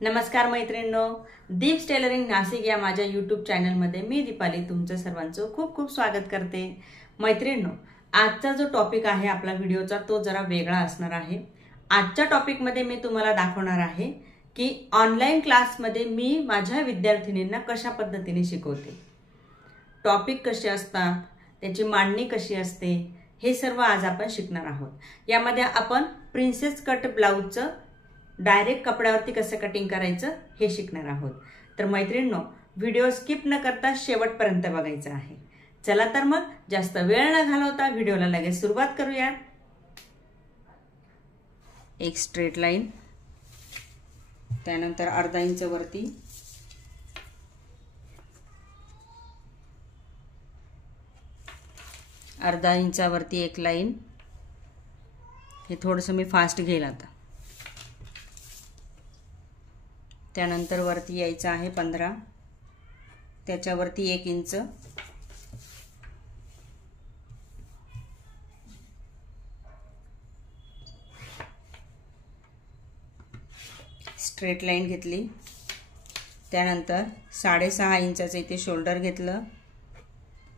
नमस्कार मैत्रिणींनो, दीप्स टेलरिंग नाशिक या माझ्या यूट्यूब चॅनलमध्ये मी दीपाली तुमचं सर्वांचं खूप खूप स्वागत करते। मैत्रिणींनो, आजचा जो टॉपिक आहे आपला व्हिडिओचा तो जरा वेगळा असणार आहे। आजच्या टॉपिकमध्ये मी तुम्हाला दाखवणार आहे की ऑनलाइन क्लासमध्ये मी माझ्या विद्यार्थिनींना कशा पद्धतीने शिकवते, टॉपिक कसे असतात, त्याची मांडणी कशी असते, हे सर्व आज आपण शिकणार आहोत। यामध्ये आपण प्रिन्सेस कट ब्लाउजचं डायरेक्ट कपड्यावरती कसं कटिंग करायचं हे शिकणार आहोत। तर मैत्रिणींनो, व्हिडिओ स्किप न करता शेवटपर्यंत बघायचा आहे। चला तर मग जास्त वेळ न घालवता व्हिडिओला लगेच सुरुवात करूया। एक स्ट्रेट लाईन, त्यानंतर अर्धा इंच वरती, अर्धा इंचावरती एक लाईन। हे थोडंसं मी फास्ट घेईल आता। त्यानंतर वरती यायचं आहे 15, त्याच्यावरती 1 इंच, स्ट्रेट लाईन घेतली। त्यानंतर 6.5 इंचाचं इथे शोल्डर घेतलं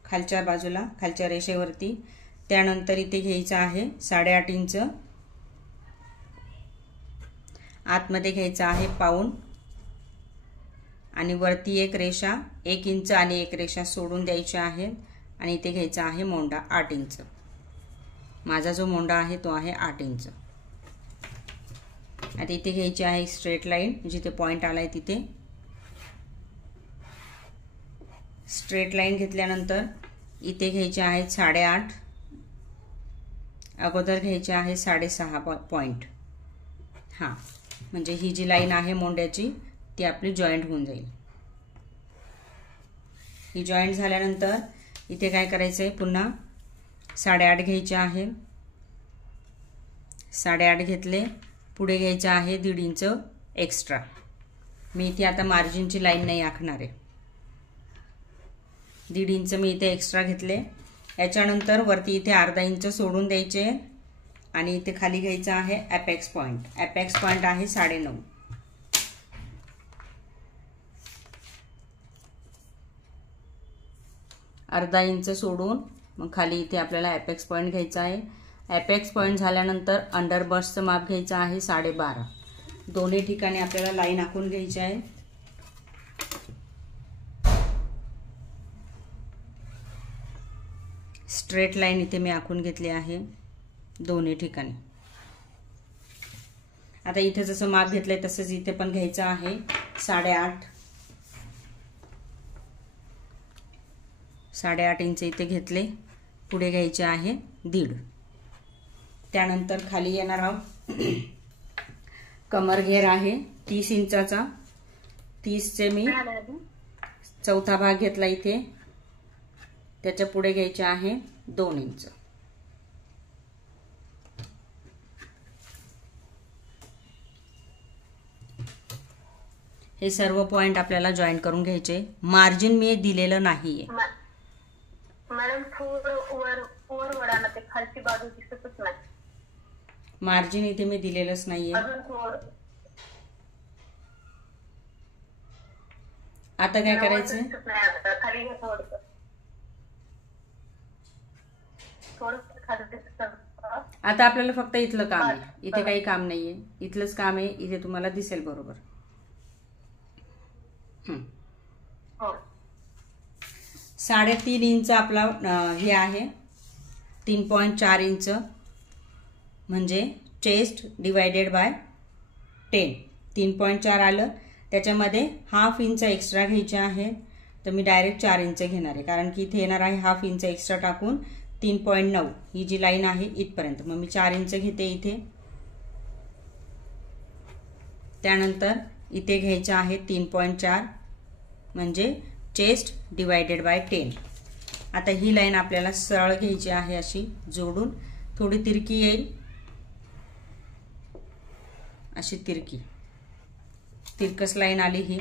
खालच्या बाजूला, खालच्या रेषेवरती। त्यानंतर इथे घ्यायचं आहे 8.5 इंच, आतमध्ये घ्यायचं आहे पाऊण, आणि वरती एक रेषा 1 इंच आणि एक रेषा सोडून द्यायची आहे, आणि इथे घ्यायचा आहे मोंडा 8 इंच। माझा जो मोंडा आहे तो आहे 8 इंच। आता इथे घ्यायची आहे स्ट्रेट लाईन, जिथे पॉइंट आलाय तिथे स्ट्रेट लाईन घेतल्यानंतर इथे घ्यायचे आहेत 8.5, अगोदर घ्यायचे आहे 6.5 पॉइंट। हां, म्हणजे ही जी लाईन आहे मोंड्याची ती आपली जॉईंट होऊन जाईल। ही जॉईंट झाल्यानंतर इथे काय करायचं आहे, पुन्हा 8.5 घ्यायचे आहे। 8.5 घेतले, पुढे घ्यायचं आहे 1.5 इंच एक्स्ट्रा। मी इथे आता मार्जिनची लाईन नाही आखणार आहे। 1.5 इंच मी इथे एक्स्ट्रा घेतले। याच्यानंतर वरती इथे अर्धा इंच सोडून द्यायचे, आणि इथे खाली घ्यायचं आहे एपेक्स पॉइंट। एपेक्स पॉइंट आहे 9.5। अर्धा इंच सोडून मग खाली इथे आपल्याला एपेक्स पॉइंट घ्यायचा आहे। एपेक्स पॉइंट झाल्यानंतर अंडर बस्टचं माप घ्यायचं आहे 12.5। दोन्ही ठिकाणी आपल्याला लाईन आखून घ्यायची आहे। स्ट्रेट लाईन इथे मी आखून घेतली आहे दोन्ही ठिकाणी। आता इथे जसं माप घेतलंय तसंच इथे पण घ्यायचं आहे 8.5। 8.5 इंच इथे घेतले, पुढे घ्यायचे आहे 1.5। त्यानंतर खाली येणार आहोत, कमर घेर आहे 30 इंचाचा। 30चे मी चौथा भाग घेतला इथे, त्याच्या पुढे घ्यायचे आहे 2 इंच। हे सर्व पॉइंट आपल्याला जॉईन करून घ्यायचे। मार्जिन मी दिलेलं नाहीये मॅडम, वर वडाला ते खालची बाजू दिसतच नाही। मार्जिन इथे मी दिलेलंच नाहीये। आता काय करायचंय, आता आपल्याला फक्त इथलं काम आहे, इथे काही काम नाहीये, इथलंच काम आहे। इथे तुम्हाला दिसेल बरोबर। 3.5 इंच आपला हे आहे, 3.4 इंच म्हणजे चेस्ट डिवायडेड बाय 10। 3.4 आलं, त्याच्यामध्ये ½ इंच एक्स्ट्रा घ्यायचे आहे। तर मी डायरेक्ट 4 इंच घेणार आहे, कारण की इथे येणार आहे ½ इंच एक्स्ट्रा टाकून 3.9 ही जी लाईन आहे इथपर्यंत। मग मी 4 इंच घेते इथे। त्यानंतर इथे घ्यायचं आहे 3.4 म्हणजे चेस्ट डिवायडेड बाय 10। आता ही लाईन आपल्याला सरळ घ्यायची आहे, अशी जोडून थोडी तिरकी येईल, अशी तिरकस लाईन आली ही।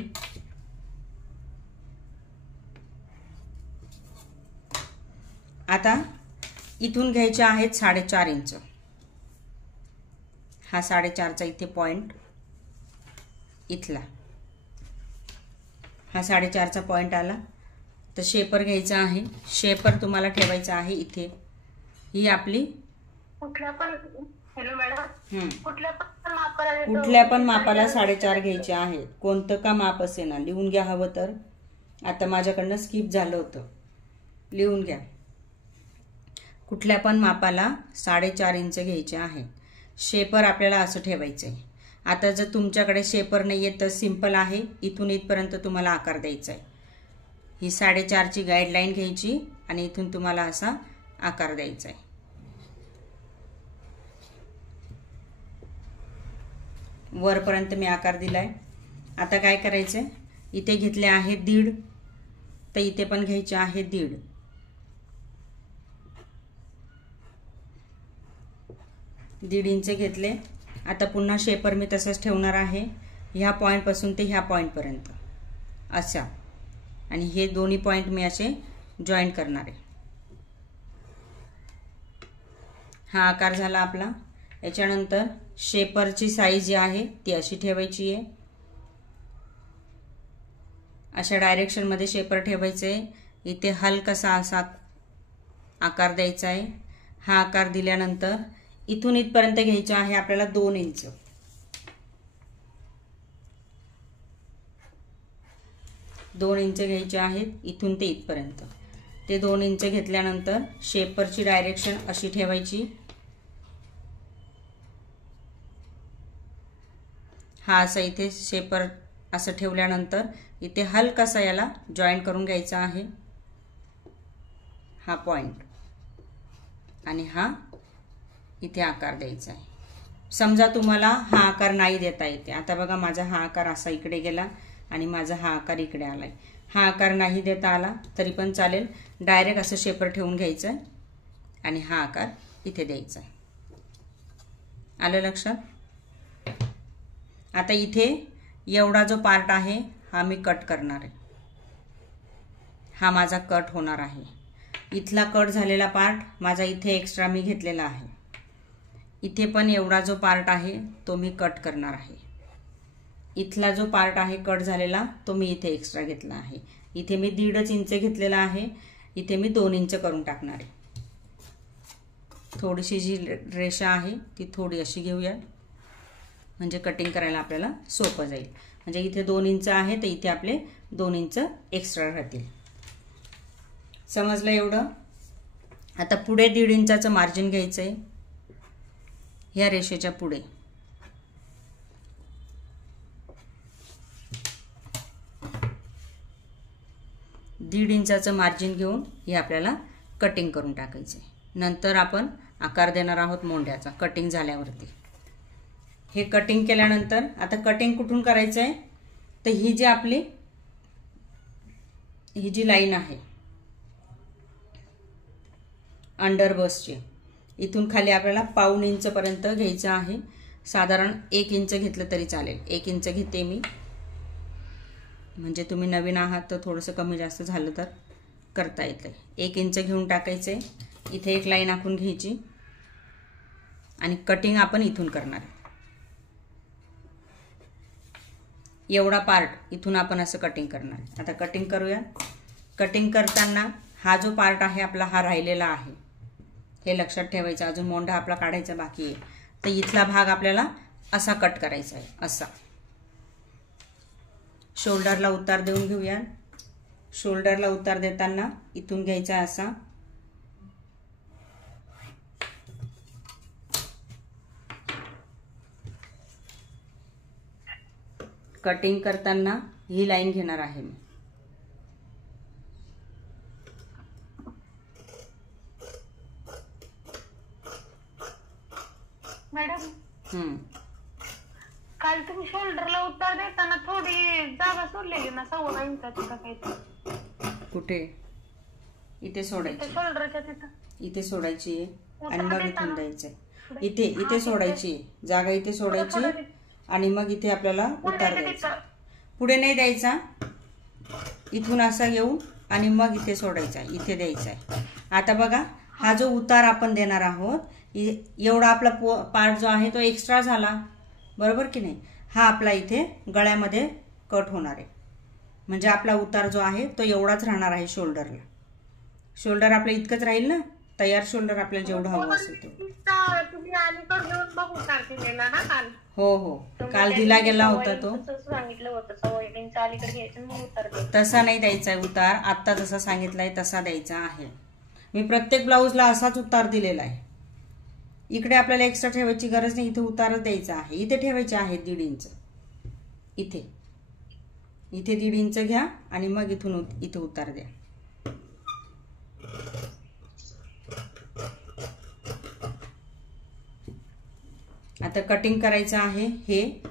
आता इथून घ्यायचे आहेत 4.5 इंच। हा 4.5चा इथे पॉइंट, इथला हा 4.5चा पॉइंट आला. तर शेपर घ्यायचा आहे. शेपर तुम्हाला ठेवायचा आहे इथे. ही आपली कुठल्या पण हॅलो मॅडम कुठल्या पण मापाला 4.5 घ्यायचे आहेत. कोणतं का माप असे ना, लिहून घ्या हवं तर. आता माझ्याकडनं स्किप झालं होतं, लिहून घ्या. कुठल्या पण मापाला 4.5 इंच घ्यायचे आहे. शेपर आपल्याला असं ठेवायचं आहे. आता जर तुमच्याकडे शेपर नाही आहे तर सिंपल आहे, इथून इथपर्यंत तुम्हाला आकार द्यायचा आहे. ही 4.5ची गाईडलाईन घ्यायची आणि इथून तुम्हाला असा आकार द्यायचा आहे. वरपर्यंत मी आकार दिलाय. आता काय करायचं, इथे घेतले आहे 1.5, तर इथे पण घ्यायचे आहे 1.5. 1.5 इंच घेतले. आता पुन्हा शेपर मी तसंच ठेवणार आहे, ह्या पॉईंटपासून ते ह्या पॉईंटपर्यंत असा. आणि हे दोन्ही पॉईंट मी असे जॉईन करणार आहे. हा आकार झाला आपला. याच्यानंतर शेपरची साईज जी आहे ती अशी ठेवायची आहे. अशा डायरेक्शनमध्ये शेपर ठेवायचं आहे. इथे हलकासा असा आकार द्यायचा आहे. हा आकार दिल्यानंतर इथून इथपर्यंत घ्यायचं आहे आपल्याला 2 इंच. 2 इंच घ्यायचे आहेत इथून ते इथपर्यंत. ते 2 इंच घेतल्यानंतर शेपरची डायरेक्शन अशी ठेवायची. हा असा इथे शेपर असं ठेवल्यानंतर इथे हलकासा याला जॉईन करून घ्यायचा आहे. हा पॉइंट आणि हा इथे आकार द्यायचा आहे. समजा तुम्हाला हा आकार नाही देता येते. आता बघा माझा हा आकार असा इकडे गेला आणि माझा हा आकार इकडे आलाय. हा आकार नाही देता आला तरी पण चालेल. डायरेक्ट असं शेपर ठेवून घ्यायचं आणि हा आकार इथे द्यायचा आहे. आलं लक्षात? आता इथे एवढा जो पार्ट आहे हा मी कट करणार आहे. हा माझा कट होणार आहे. इथला कट झालेला पार्ट माझा इथे एक्स्ट्रा मी घेतलेला आहे. इथे पण एवढा जो पार्ट आहे तो मी कट करणार आहे. इथला जो पार्ट आहे कट झालेला तो मी इथे एक्स्ट्रा घेतला आहे. इथे मी 1.5 इंच घेतलेला आहे. इथे मी 2 इंच करून टाकणार आहे. थोडीशी जी रेषा आहे ती थोडी अशी घेऊया, म्हणजे कटिंग करायला आपल्याला सोपं जाईल. म्हणजे इथे 2 इंच आहे तर इथे आपले 2 इंच एक्स्ट्रा राहतील. समजलं एवढं? आता पुढे 1.5 इंचाचं मार्जिन घ्यायचं आहे. ह्या रेषेच्या पुढे 1.5 इंचाचं मार्जिन घेऊन हे आपल्याला कटिंग करून टाकायचं आहे. नंतर आपण आकार देणार आहोत मोंड्याचा कटिंग झाल्यावरती. हे कटिंग केल्यानंतर आता कटिंग कुठून करायचं आहे, तर ही जी आपली ही जी लाईन आहे अंडर बसची, इथून खाली आपल्याला 1/4 इंच पर्यंत घ्यायचं आहे. साधारण 1 इंच घेतलं तरी चालेल. 1 इंच घेते मी. म्हणजे तुम्ही नवीन आहात तर थोडंसं कमी जास्त झालं तर करता येतं. 1 इंच घेऊन टाकायचे. इथे एक लाईन आखून घ्यायची आणि कटिंग आपण इथून करणार. एवढा पार्ट इथून आपण असं कटिंग करणार. आता कटिंग करूया. कटिंग करताना हा जो पार्ट आहे आपला हा राहिलेला आहे हे लक्षात ठेवायचं. अजून मोंढा आपला काढायचा बाकी आहे. तर इथला भाग आपल्याला असा कट करायचा आहे. असा शोल्डरला उतार देऊन घेऊया. शोल्डरला उतार देताना इथून घ्यायचा असा. कटिंग करताना ही लाईन घेणार आहे मी. मॅडम काल तुम्ही शोल्डरला उतार देताना थोडी जागा सोडलेली ना, 1.25 इंचाची का काही? कुठे? इथे सोडायची. शोल्डरच्या तिथं इथे सोडायची आहे आणि मग इथून द्यायचंय. इथे सोडायची जागा, इथे सोडायची आणि मग इथे आपल्याला उतार द्यायचा. पुढे नाही द्यायचा. इथून असा येऊन आणि मग इथे सोडायचा, इथे द्यायचा आहे. आता बघा हा जो उतार आपण देणार आहोत एवढा आपला पार्ट जो आहे तो एक्स्ट्रा झाला, बरोबर की नाही? हा आपला इथे गळ्यामध्ये कट होणार आहे. म्हणजे आपला उतार जो आहे तो एवढाच राहणार आहे शोल्डरला. शोल्डर आपलं इतकंच राहील ना, तयार शोल्डर आपल्याला जेवढं हवं असेल तेवढं. तुम्ही अलीकडे घेऊन बघू उतार दिलेला ना काल. हो काल दिला गेला होता तो. सांगितलं होतं सवयींचा अलीकडे घ्यायचं मग उतार द्यायचा. तसा नाही द्यायचा आहे उतार, आत्ता जसा सांगितलाय तसा द्यायचा आहे. मी प्रत्येक ब्लाऊजला असाच उतार दिलेला आहे. इकडे आपल्याला एक्स्ट्रा ठेवायची गरज नाही, इथे उतारच द्यायचा आहे. इथे ठेवायचे आहे 1.5 इंच. इथे 1.5 इंच घ्या आणि मग इथून इथे उतार द्या. आता कटिंग करायचं आहे. हे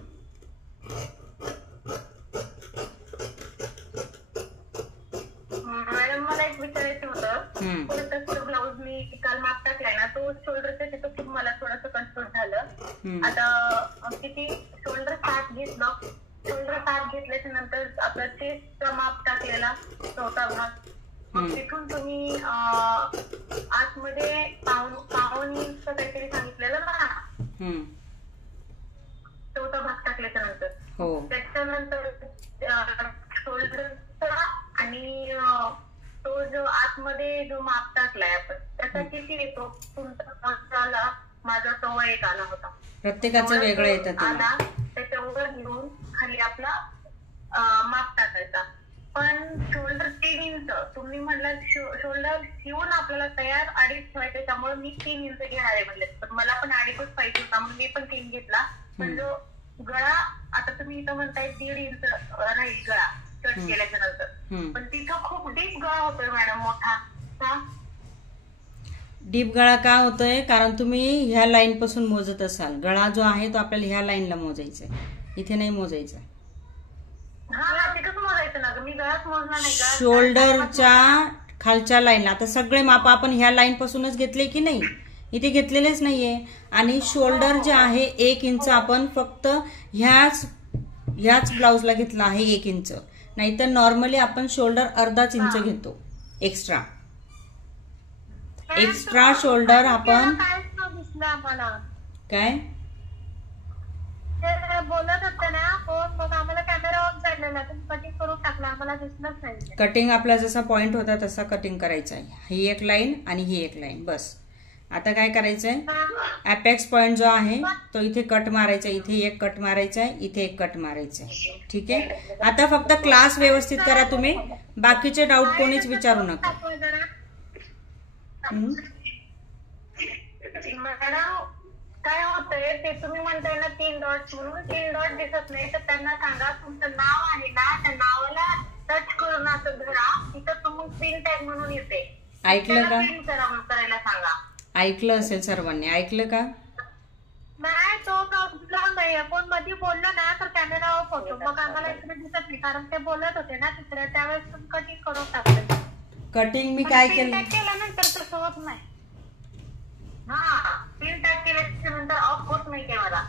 मॅडम मला एक विचारायचं होतं, ब्लाऊज मी काल माप टाकलाय ना, तो शोल्डरच्या तिथं खूप मला थोडंसं कन्फ्युज झालं. आता किती शोल्डर 7 घेतलं, शोल्डर 7 घेतल्याच्या नंतर आपला चेस्टचा माप टाकलेला 4था भाग, मग तिथून तुम्ही आतमध्ये पाऊण इंच काहीतरी सांगितलेलं ना, 4था भाग टाकल्याच्या नंतर. त्याच्यानंतर शोल्डरचा आणि तो जो आतमध्ये जो माप टाकलाय आपण त्याचा किती येतो तुमचा? माझा 1.25 आला होता. प्रत्येकाचं वेगळं येतं. आला त्याच्यावर घेऊन खाली आपला माप टाकायचा. पण शोल्डर 3 इंच तुम्ही म्हणलं, शोल्डर शिवून आपल्याला तयार 2.5 ठेवायचे, त्यामुळे मी 3 इंच घेणार आहे म्हणले. पण मला पण 2.5च पाहिजे होता म्हणून मी पण 3 घेतला. पण जो गळा आता तुम्ही इथं म्हणताय 1.5 इंच राहील गळा कट केल्याच्या नंतर, पण तिथं खूप डीप गळा होतोय मॅडम, मोठा. डीप गळा का होतोय? कारण तुम्ही ह्या लाईन पासून मोजत असाल. गळा जो आहे तो आपल्याला ह्या लाईनला मोजायचा आहे, इथे नाही मोजायचा. शोल्डरच्या खालच्या लाईनला. आता सगळे माप आपण ह्या लाईन पासूनच घेतले की नाही? इथे घेतलेलेच नाहीये. आणि शोल्डर जे आहे 1 इंच आपण फक्त ह्याच ब्लाउजला घेतला आहे 1 इंच. नाहीतर नॉर्मली आपण शोल्डर 1/2 इंच घेतो एक्स्ट्रा शोल्डर आपण. काय बोलत होते ना, मग आम्हाला कॅमेरा ऑन झालेला, तुम्ही कटिंग करून टाकला, आम्हाला दिसलंच नाही. कटिंग आपला जसा पॉइंट होता तसा कटिंग करायचा आहे. ही एक लाईन आणि ही एक लाईन, बस. आता काय करायचंय, अपेक्स पॉइंट जो आहे तो इथे कट मारायचा, इथे एक कट मारायचा आहे, इथे एक कट मारायचा आहे. ठीक आहे. आता फक्त क्लास व्यवस्थित करा तुम्ही, बाकीचे डाऊट कोणीच विचारू नका. काय होतंय ते तुम्ही म्हणताय ना 3 डॉट म्हणून, 3 डॉट दिसत नाही, तर त्यांना सांगा तुमचं नाव आहे ना, त्या नावाला टच करून असं धरा, तिथं तुम्ही प्रिंट टॅग म्हणून येते. ऐकलं का? करायला सांगा. ऐकलं असेल सर्वांनी, ऐकलं का? नाही, तो प्रॉब्लेम नाही. कोण मध्ये बोललं ना तर कॅमेरा ऑफ होतो, मग आम्हाला इकडे दिसत नाही, कारण ते बोलत होते ना तिकडे, त्यावेळेस तुम्ही कटिंग करून टाकलं. कटिंग मी काय केलं, केल्यानंतर तसं होत नाही. हा, प्रिंट टॅग केल्यानंतर ऑफ होत नाही कॅमेरा.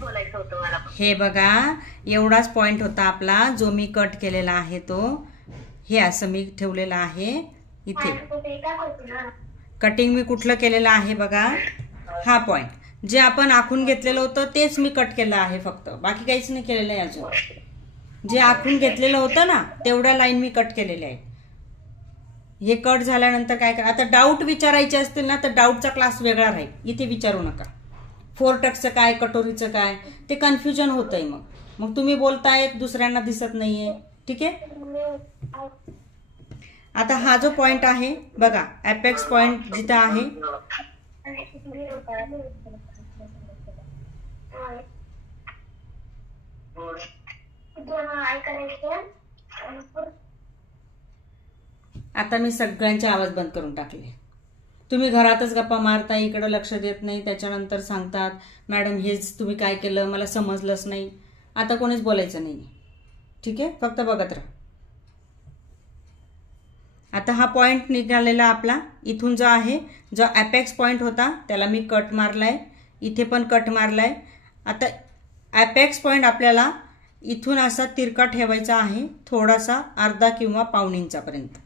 बोलायचं होतं मला. हे बघा, एवढाच पॉइंट होता आपला जो मी कट केलेला आहे तो. हे असं मी ठेवलेलं आहे इथे. कटिंग मी कुठलं केलेलं आहे बघा, हा पॉइंट जे आपण आखून घेतलेलं होतं तेच मी कट केलं आहे फक्त, बाकी काहीच नाही केलेलं आहे अजून. जे आखून घेतलेलं होतं ना तेवढ्या लाईन मी कट केलेल्या आहेत. हे कट झाल्यानंतर काय करा, आता डाऊट विचारायचे असतील ना तर डाऊटचा क्लास वेगळा राहील, इथे विचारू नका. 4 टक्सचं काय, कटोरीचं काय, ते कन्फ्युजन होतंय. मग तुम्ही बोलताय दुसऱ्यांना दिसत नाहीये. ठीक आहे. आता हा जो पॉइंट आहे बघा, अपेक्स पॉइंट जिथं आहे, आता मी सगळ्यांचे आवाज बंद करून टाकले. तुम्ही घरातच गप्पा मारता, इकडे लक्ष देत नाही, त्याच्यानंतर सांगतात मॅडम हेच तुम्ही काय केलं, मला समजलंच नाही. आता कोणीच बोलायचं नाही. ठीक आहे, फक्त बघत राहा. आता हा पॉइंट निघालेला आपला इथून जो आहे, जो अपेक्स पॉइंट होता त्याला मी कट मारलाय, इथे पण कट मारलाय. आता अपेक्स पॉइंट आपल्याला इथून असा तिरका ठेवायचा आहे, थोडासा 1/2 किंवा पाऊण इंचापर्यंत,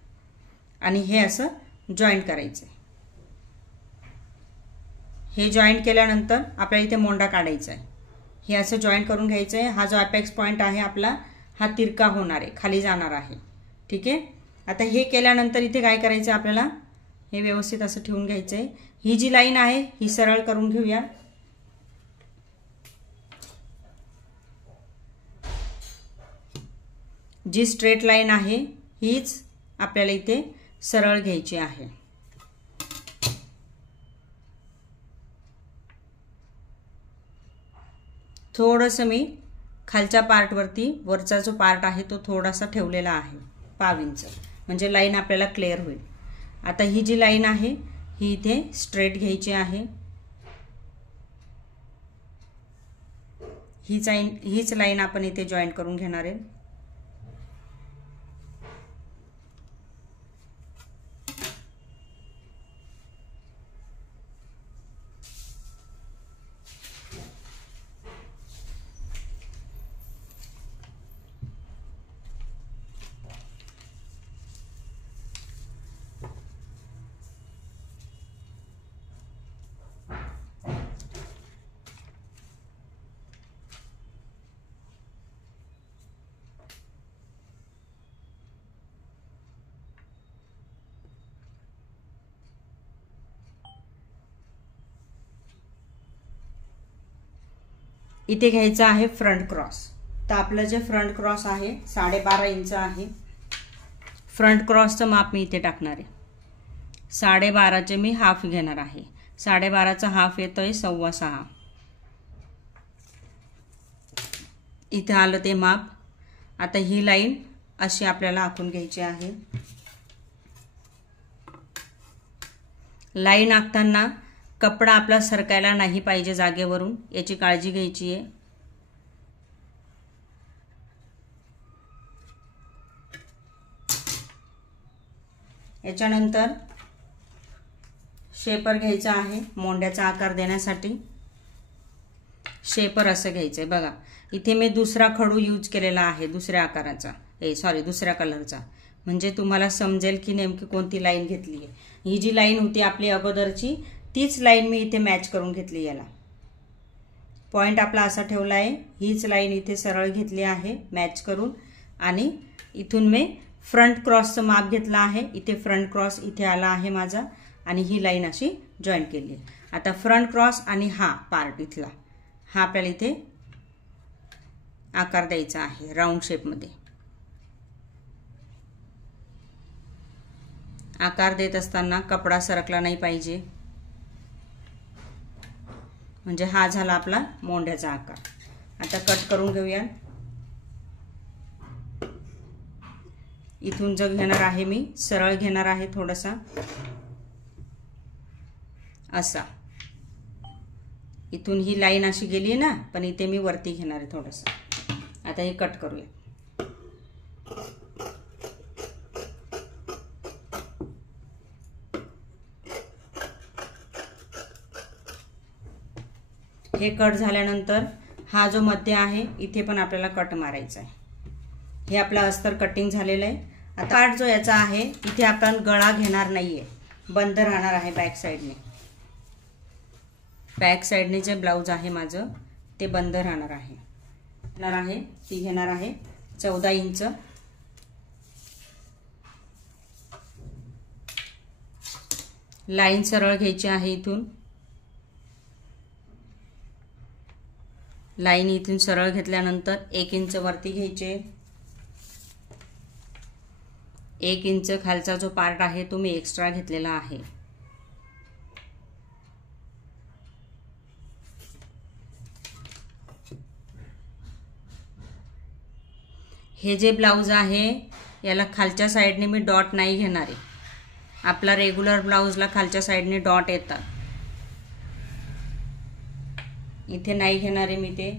आणि हे असं जॉईंट करायचं. हे जॉईंट केल्यानंतर आपल्याला इथे मोंडा काढायचा आहे. हे असं जॉईंट करून घ्यायचं आहे. हा जो अपेक्स पॉईंट आहे आपला हा तिरका होणार आहे, खाली जाणार आहे. ठीक आहे. आता हे केल्यानंतर इथे काय करायचं आपल्याला, हे व्यवस्थित असं ठेवून घ्यायचं आहे. ही जी लाईन आहे ही सरळ करून घेऊया. जी स्ट्रेट लाईन आहे हीच आपल्याला इथे सरळ घ्यायची आहे. थोडंसं मी खालच्या पार्टवरती वरचा जो पार्ट आहे तो थोडासा ठेवलेला आहे 5 इंच, म्हणजे लाईन आपल्याला क्लिअर होईल. आता ही जी लाईन आहे ही इथे स्ट्रेट घ्यायची आहे. हीच लाईन आपण इथे जॉईंट करून घेणार आहे. इथे घ्यायचं आहे फ्रंट क्रॉस. तर आपलं जे फ्रंट क्रॉस आहे 12.5 इंच आहे. फ्रंट क्रॉसचं माप मी इथे टाकणार आहे. 12.5चे मी हाफ घेणार आहे. 12.5चा हाफ येतोय 6.25. इथे आलं ते माप. आता ही लाईन अशी आपल्याला आखून घ्यायची आहे. लाईन आखताना कपडा आपला सरकायला नाही पाहिजे जागेवरून, याची काळजी घ्यायची आहे. याच्यानंतर शेपर घ्यायचा आहे मोंड्याचा आकार देण्यासाठी. शेपर असं घ्यायचंय बघा. इथे मी दुसरा खडू यूज केलेला आहे, दुसऱ्या आकाराचा, दुसऱ्या कलरचा, म्हणजे तुम्हाला समजेल की नेमकी कोणती लाईन घेतली आहे. ही जी लाईन होती आपली अगोदरची तीच लाईन मी इथे मॅच करून घेतली. याला पॉइंट आपला असा ठेवला आहे. हीच लाईन इथे सरळ घेतली आहे मॅच करून, आणि इथून मी फ्रंट क्रॉसचं माप घेतलं आहे. इथे फ्रंट क्रॉस इथे आला आहे माझा, आणि ही लाईन अशी जॉईंट केली. आता फ्रंट क्रॉस आणि हा पार्ट इथला हा आपल्याला इथे आकार द्यायचा आहे राऊंड शेपमध्ये. आकार देत असताना कपडा सरकला नाही पाहिजे, म्हणजे हा झाला आपला मोंढ्याचा आकार. आता कट करून घेऊया. इथून जो घेणार आहे मी सरळ घेणार आहे थोडासा असा. इथून ही लाईन अशी गेली ना, पण इथे मी वरती घेणार आहे थोडंसं. आता हे कट करूया. हे कट झाल्यानंतर हा जो मध्य आहे इथे पण आपल्याला कट मारायचा आहे. हे आपलं अस्तर कटिंग झालेलं आहे. आता पार्ट जो याचा आहे इथे आपण गळा घेणार नाहीये, बंद राहणार आहे बॅक साईडने. बॅक साईडने जे ब्लाउज आहे माझं ते बंद राहणार आहे. ती घेणार आहे 14 इंच. लाईन सरळ घ्यायची आहे. इथून लाईन इथून सरळ घेतल्यानंतर 1 इंच वरती घ्यायचे. 1 इंच खालचा जो पार्ट आहे तो मी एक्स्ट्रा घेतलेला आहे. हे जे ब्लाउज आहे याला खालच्या साईडने मी डॉट नाही घेणार आहे. आपला रेग्युलर ब्लाउजला खालच्या साईडने डॉट येतात, इथे नाही घेणार आहे मी ते.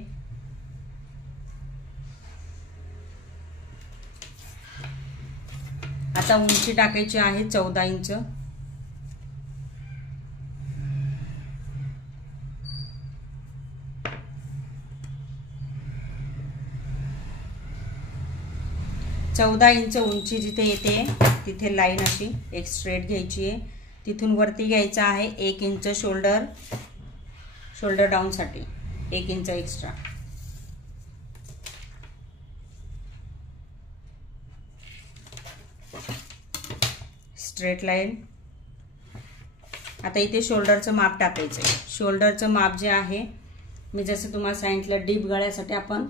आता उंची टाकायची आहे 14 इंच. चौदा इंच उंची जिथे येते तिथे लाईन अशी एक स्ट्रेट घ्यायची आहे. तिथून वरती घ्यायचा आहे 1 इंच शोल्डर डाऊन साठी, 1 इंच एक्स्ट्रा. Straight line. आता इथे शोल्डरचं माप टाकायचं आहे. शोल्डरचं माप जे आहे मी जसं तुम्हाला सांगितलं, डीप गळ्यासाठी आपण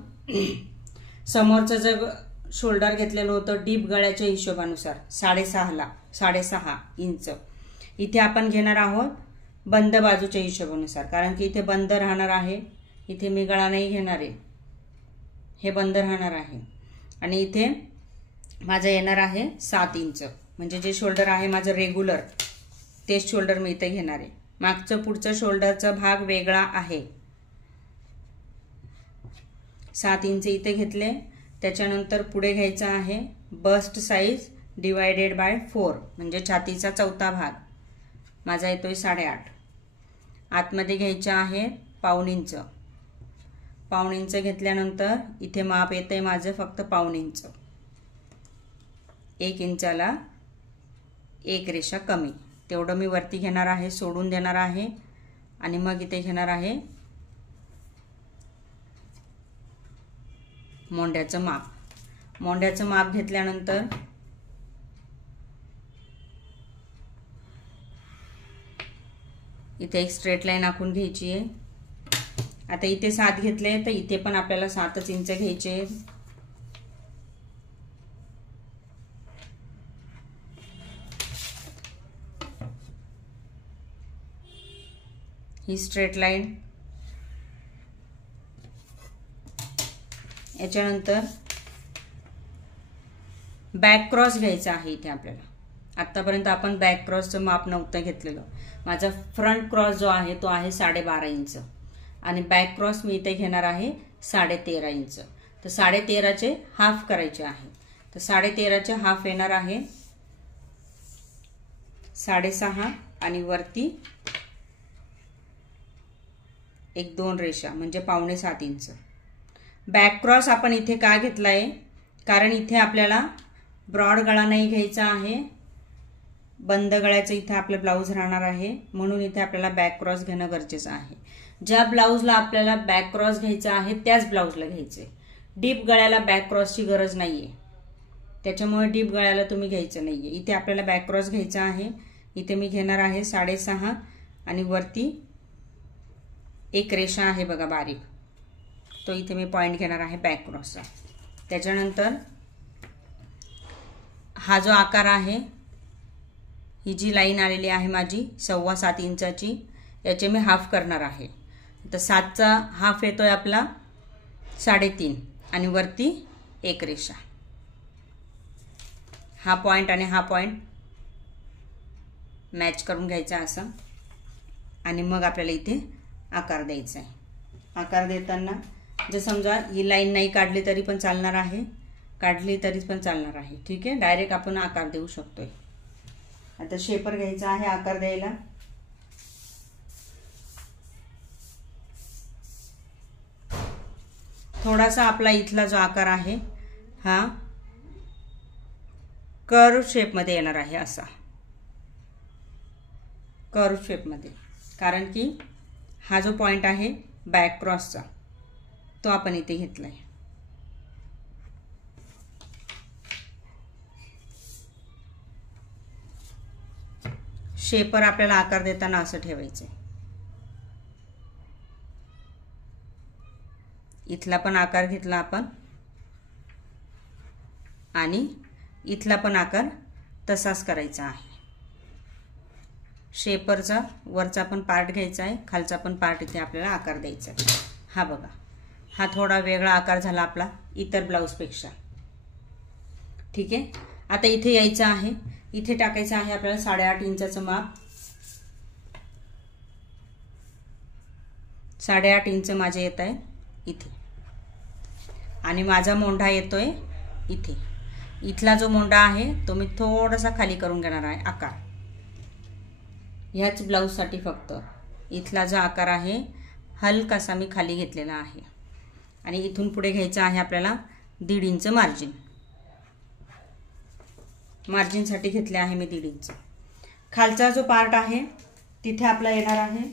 समोरचं जर शोल्डर घेतलेलं होतं डीप गळ्याच्या हिशोबानुसार 6.5 इंच, इथे आपण घेणार आहोत बंद बाजूच्या हिशोबानुसार, कारण की इथे बंद राहणार आहे. इथे मी गळा नाही घेणार आहे, हे बंद राहणार आहे. आणि इथे माझं येणार आहे 7 इंच, म्हणजे जे शोल्डर आहे माझं रेग्युलर तेच शोल्डर मी इथे घेणार आहे. मागचं पुढचं शोल्डरचा भाग वेगळा आहे. 7 इंच इथे घेतले. त्याच्यानंतर पुढे घ्यायचं आहे बस्ट साईज डिवायडेड बाय 4, म्हणजे छातीचा चौथा भाग माझा येतोय 8.5. आतमध्ये घ्यायचं आहे पाऊण इंच. पाऊण इंच घेतल्यानंतर इथे माप येतंय माझं फक्त पाऊण इंच. 1 इंचाला 1 रेषा कमी, तेवढं मी वरती घेणार आहे, सोडून देणार आहे. आणि मग इथे घेणार आहे मोंड्याचं माप. मोंड्याचं माप घेतल्यानंतर इथे एक स्ट्रेट लाईन आखून घ्यायची आहे. आता इथे 7 घेतले तर इथे पण आपल्याला 7 इंच घ्यायचे. ही स्ट्रेट लाईन. याच्यानंतर बॅक क्रॉस घ्यायचा आहे इथे आपल्याला. आतापर्यंत आपण बॅक क्रॉसचं माप नव्हतं घेतलेलं. माझा फ्रंट क्रॉस जो आहे तो आहे 12.5 इंच आणि बॅक क्रॉस मी इथे घेणार आहे 13.5 इंच. तर 13.5चे हाफ करायचे आहे. तर 13.5चे हाफ येणार आहे 6.5 आणि वरती 1-2 रेषा म्हणजे 6.25 इंच. बॅक क्रॉस आपण इथे का घेतलाय, कारण इथे आपल्याला ब्रॉड गळा नाही घ्यायचा आहे, बंद गळ्याचं इथे आपलं ब्लाऊज राहणार आहे, म्हणून इथे आपल्याला बॅक क्रॉस घेणं गरजेचं आहे. ज्या ब्लाऊजला आपल्याला बॅक क्रॉस घ्यायचा आहे त्याच ब्लाऊजला घ्यायचे. डीप गळ्याला बॅक क्रॉसची गरज नाहीये, त्याच्यामुळे डीप गळ्याला तुम्ही घ्यायचं नाहीये. इथे आपल्याला बॅक क्रॉस घ्यायचा आहे. इथे मी घेणार आहे 6.5 आणि वरती 1 रेषा आहे बघा बारीक, तो इथे मी पॉइंट घेणार आहे बॅक क्रॉसचा. त्याच्यानंतर हा जो आकार आहे, ही जी लाईन आलेली आहे माझी 7.25 इंचाची, याचे मी हाफ करणार आहे. तर 7चा हाफ येतोय आपला 3.5 आणि वरती 1 रेषा. हा पॉइंट आणि हा पॉइंट मॅच करून घ्यायचा असं, आणि मग आपल्याला इथे आकार द्यायचा आहे. आकार देताना जर समजा ही लाईन नाही काढली तरी पण चालणार आहे, काढली तरी पण चालणार आहे. ठीक आहे, डायरेक्ट आपण आकार देऊ शकतोय. आता शेपर घ्यायचा आहे आकार द्यायला. थोडासा आपला इथला जो आकार आहे हा कर्व शेपमध्ये येणार आहे, असा कर्व शेपमध्ये, कारण की हा जो पॉइंट आहे बॅक क्रॉसचा तो आपण इथे घेतलाय. शेपर आपल्याला आकार देताना असं ठेवायचं. इथला पण आकार घेतला आपण आणि इथला पण आकार तसाच करायचा आहे. शेपरचा वरचा पण पार्ट घ्यायचा आहे, खालचा पण पार्ट इथे आपल्याला आकार द्यायचा आहे. हा बघा, हा थोडा वेगळा आकार झाला आपला इतर ब्लाऊजपेक्षा. ठीक आहे, आता इथे यायचं आहे. इथे टाकायचं आहे आपल्याला 8.5 इंचाचं माप. 8.5 इंच माझे येत आहे इथे, आणि माझा मोंढा येतोय इथे. इथला जो मोंढा आहे तो मी थोडासा खाली करून घेणार आहे आकार. ह्याच ब्लाऊजसाठी फक्त इथला जो आकार आहे हलकासा मी खाली घेतलेला आहे. आणि इथून पुढे घ्यायचं आहे आपल्याला 1.5 इंच मार्जिन. मार्जिनसाठी घेतले आहे मी 1.5 इंच. खालचा जो पार्ट आहे तिथे आपला येणार आहे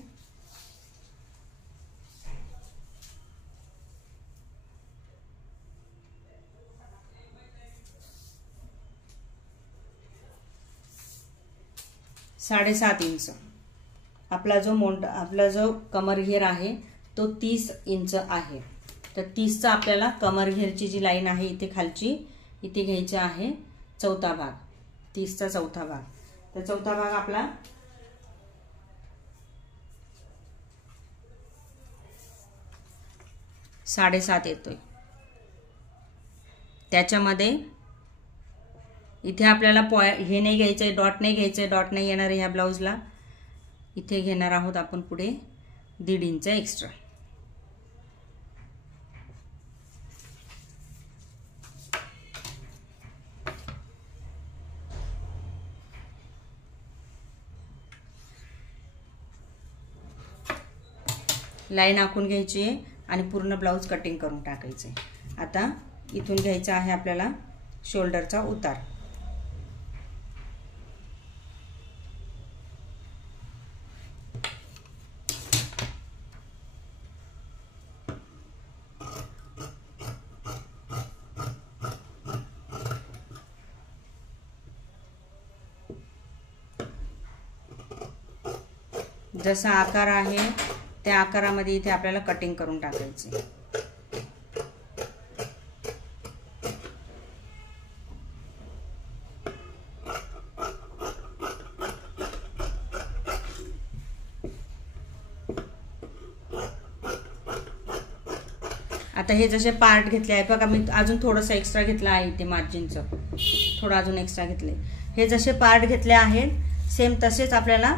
7.5 इंच आपला जो कमर घेर आहे तो 30 इंच आहे। तर 30चा आपल्याला कमर घेरची जी लाईन आहे इथे खालची इथे घ्यायची आहे चौथा भाग, 30चा चौथा भाग। तर चौथा भाग आपला 7.5 येतोय। त्याच्यामध्ये इथे आपल्याला हे नाही घ्यायचंय, डॉट नाही घ्यायचंय, डॉट नाही येणार ह्या ब्लाउजला। इथे घेणार आहोत आपण पुढे 1.5 इंच एक्स्ट्रा। लाईन आखून घ्यायची आहे आणि पूर्ण ब्लाउज कटिंग करून टाकायचे। आता इथून घ्यायचा आहे आपल्याला शोल्डरचा उतार। जसा आकार आहे त्या आकारामध्ये इथे आपल्याला कटिंग करून टाकायचे। आता हे जसे पार्ट घेतले आहे बघा, मी अजून थोडंसं एक्स्ट्रा घेतलं आहे इथे मार्जिनचं, थोडं अजून एक्स्ट्रा घेतले। हे जसे पार्ट घेतले आहेत सेम तसेच आपल्याला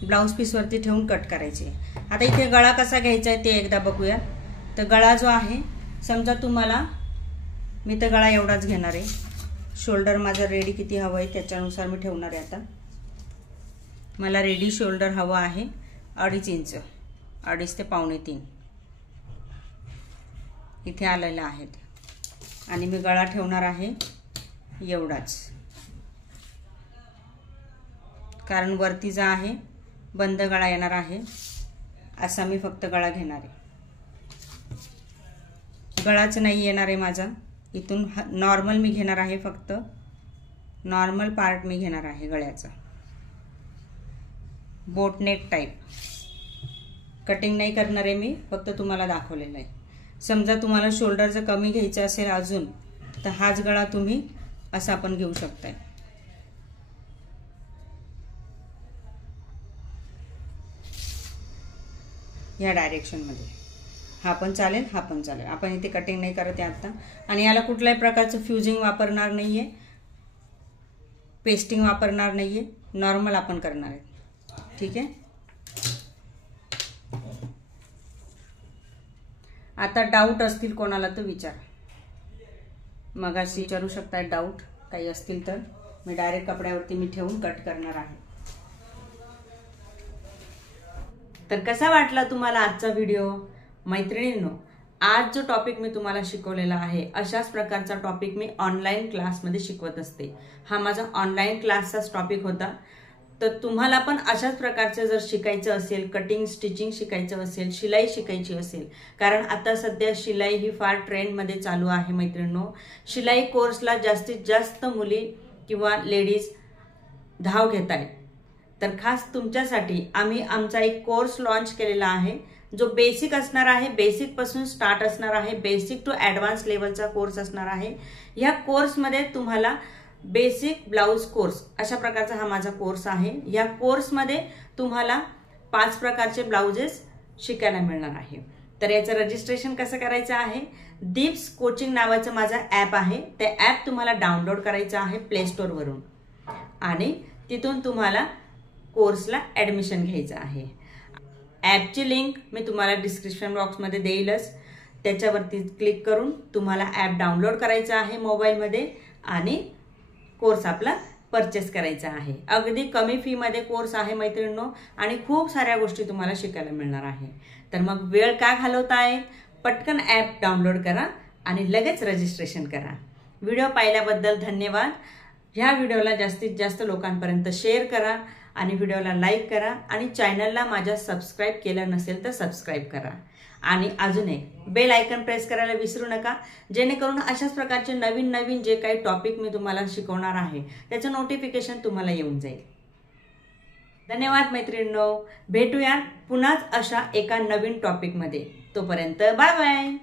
ब्लाउज पीस वरती ठेवून कट करायचे। आता इथे गळा कसा घ्यायचा आहे ते एकदा बघूया। तर गळा जो आहे, समजा तुम्हाला मी तर गळा एवढाच घेणार आहे। शोल्डर माझं रेडी किती हवं आहे त्याच्यानुसार मी ठेवणार आहे। आता मला रेडी शोल्डर हवं आहे 2.5 इंच, 2.5 ते 2.25 इथे आलेला आहे। आणि मी गळा ठेवणार आहे एवढाच, कारण वरती जो आहे बंद गळा येणार आहे असा मी फक्त गळा घेणार आहे। गळाच नाही येणार आहे माझा, इथून नॉर्मल मी घेणार आहे, फक्त नॉर्मल पार्ट मी घेणार आहे गळ्याचा। बोटनेक टाइप कटिंग नाही करणार आहे मी, फक्त तुम्हाला दाखवलेलं आहे। समजा तुम्हाला शोल्डर जर कमी घ्यायचं असेल अजून तर हाच गळा तुम्ही असा पण घेऊ शकताय। या डायरेक्शन मध्ये हा पण चालेल, हा पण चालेल। आपण इथे कटिंग नाही करत आहे आता, आणि याला कुठल्याही प्रकारचं फ्युजिंग वापरणार नाहीये, पेस्टिंग वापरणार नाहीये, नॉर्मल आपण करणार आहे। ठीक आहे। आता डाऊट असतील कोणाला तर विचारा, मगाशी विचारू शकता डाऊट काही असतील तर। मी डायरेक्ट कपड्यावरती मी ठेवून कट करणार आहे। तर कसा वाटला तुम्हाला आजचा व्हिडिओ मैत्रिणींनो? आज जो टॉपिक मी तुम्हाला शिकवलेला आहे अशाच प्रकारचा टॉपिक मी ऑनलाईन क्लासमध्ये शिकवत असते। हा माझा ऑनलाईन क्लासचाच टॉपिक होता। तर तुम्हाला पण अशाच प्रकारचं जर शिकायचं असेल, कटिंग स्टिचिंग शिकायचं असेल, शिलाई शिकायची असेल, कारण आता सध्या शिलाई ही फार ट्रेंडमध्ये चालू आहे मैत्रिणींनो। शिलाई कोर्सला जास्तीत जास्त मुली किंवा लेडीज धाव घेत आहेत। तर खास तुमच्यासाठी आम्ही आमचा एक कोर्स लॉन्च केलेला आहे जो बेसिक असणार आहे, बेसिक पासून स्टार्ट असणार आहे, बेसिक टू ॲडव्हान्स लेवलचा कोर्स असणार आहे। या कोर्समध्ये तुम्हाला बेसिक ब्लाउज कोर्स अशा प्रकारचा हा माझा कोर्स आहे। या कोर्समध्ये तुम्हाला 5 प्रकारचे ब्लाउजेस शिकायला मिळणार आहे। तर याचं रजिस्ट्रेशन कसं करायचं आहे? दीप्स कोचिंग नावाचं माझा ॲप आहे, ते ॲप तुम्हाला डाउनलोड करायचं आहे प्ले स्टोर वरून, आणि तिथून तुम्हाला कोर्सला ॲडमिशन घ्यायचं आहे। ॲपची लिंक मी तुम्हाला डिस्क्रिप्शन बॉक्समध्ये देईलच, त्याच्यावरती क्लिक करून तुम्हाला ॲप डाउनलोड करायचं आहे मोबाईलमध्ये आणि कोर्स आपला परचेस करायचा आहे। अगदी कमी फी मध्ये कोर्स आहे मैत्रिणींनो, आणि खूप साऱ्या गोष्टी तुम्हाला शिकायला मिळणार आहे। तर मग वेळ का घालवताय? पटकन ॲप डाउनलोड करा आणि लगेच रजिस्ट्रेशन करा। व्हिडिओ पाहिल्याबद्दल धन्यवाद। ह्या व्हिडिओला जास्तीत जास्त लोकांपर्यंत शेअर करा आणि व्हिडिओला लाईक करा, आणि चॅनलला माझ्या सबस्क्राईब केलं नसेल तर सबस्क्राईब करा। आणि अजून एक बेल आयकन प्रेस करायला विसरू नका, जेणेकरून अशाच प्रकारचे नवीन नवीन जे काही टॉपिक मी तुम्हाला शिकवणार आहे त्याचं नोटिफिकेशन तुम्हाला येऊन जाईल. धन्यवाद मैत्रिणींनो, भेटूया पुन्हाच अशा एका नवीन टॉपिकमध्ये. तोपर्यंत बाय बाय.